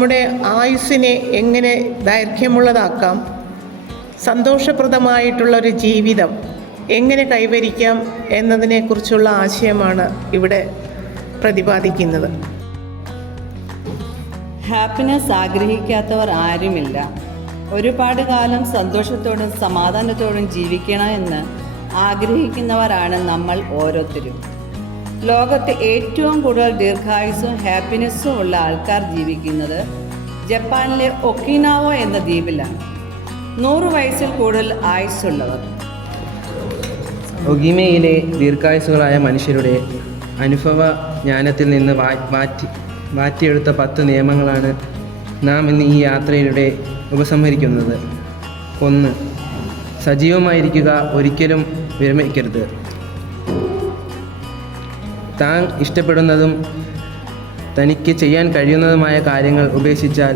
നമ്മുടെ ആയുസ്സിനെ എങ്ങനെ ദൈർഘ്യമുള്ളതാക്കാം, സന്തോഷപ്രദമായിട്ടുള്ളൊരു ജീവിതം എങ്ങനെ കൈവരിക്കാം എന്നതിനെക്കുറിച്ചുള്ള ആശയമാണ് ഇവിടെ പ്രതിപാദിക്കുന്നത്. ഹാപ്പിനെസ് ആഗ്രഹിക്കാത്തവർ ആരുമില്ല. ഒരുപാട് കാലം സന്തോഷത്തോടും സമാധാനത്തോടും ജീവിക്കണമെന്ന് ആഗ്രഹിക്കുന്നവരാണ് നമ്മൾ ഓരോരുത്തരും. ലോകത്ത് ഏറ്റവും കൂടുതൽ ദീർഘായുസ്സും ഹാപ്പിനെസ്സും ഉള്ള ആൾക്കാർ ജീവിക്കുന്നത് ജപ്പാനിലെ ഒക്കിനാവോ എന്ന ദ്വീപിലാണ്. 100 വയസ്സിൽ കൂടുതൽ ആയുസ്സുള്ളവർ. ഒഗിമയിലെ ദീർഘായുസ്സുകളായ മനുഷ്യരുടെ അനുഭവ ജ്ഞാനത്തിൽ നിന്ന് മാറ്റിയെടുത്ത 10 നിയമങ്ങളാണ് നാം ഇന്ന് ഈ യാത്രയിലൂടെ ഉപസംഹരിക്കുന്നത്. 1. സജീവമായിരിക്കുക, ഒരിക്കലും വിരമിക്കരുത്. താൻ ഇഷ്ടപ്പെടുന്നതും തനിക്ക് ചെയ്യാൻ കഴിയുന്നതുമായ കാര്യങ്ങൾ ഉപേക്ഷിച്ചാൽ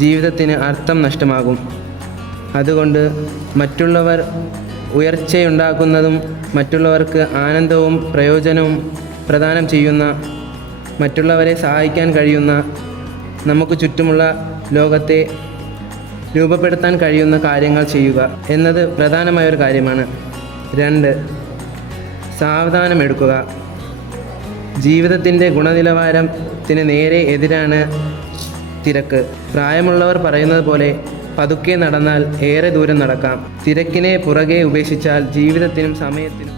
ജീവിതത്തിന് അർത്ഥം നഷ്ടമാകും. അതുകൊണ്ട് മറ്റുള്ളവർ ഉയർച്ചയുണ്ടാക്കുന്നതും മറ്റുള്ളവർക്ക് ആനന്ദവും പ്രയോജനവും പ്രദാനം ചെയ്യുന്ന, മറ്റുള്ളവരെ സഹായിക്കാൻ കഴിയുന്ന, നമുക്ക് ചുറ്റുമുള്ള ലോകത്തെ രൂപപ്പെടുത്താൻ കഴിയുന്ന കാര്യങ്ങൾ ചെയ്യുക എന്നത് പ്രധാനമായൊരു കാര്യമാണ്. 2. സാവധാനമെടുക്കുക. ജീവിതത്തിൻ്റെ ഗുണനിലവാരത്തിന് നേരെ എതിരാണ് തിരക്ക്. പ്രായമുള്ളവർ പറയുന്നത് പോലെ പതുക്കെ നടന്നാൽ ഏറെ ദൂരം നടക്കാം. തിരക്കിനെ പുറകെ ഉപേക്ഷിച്ചാൽ ജീവിതത്തിനും സമയത്തിനും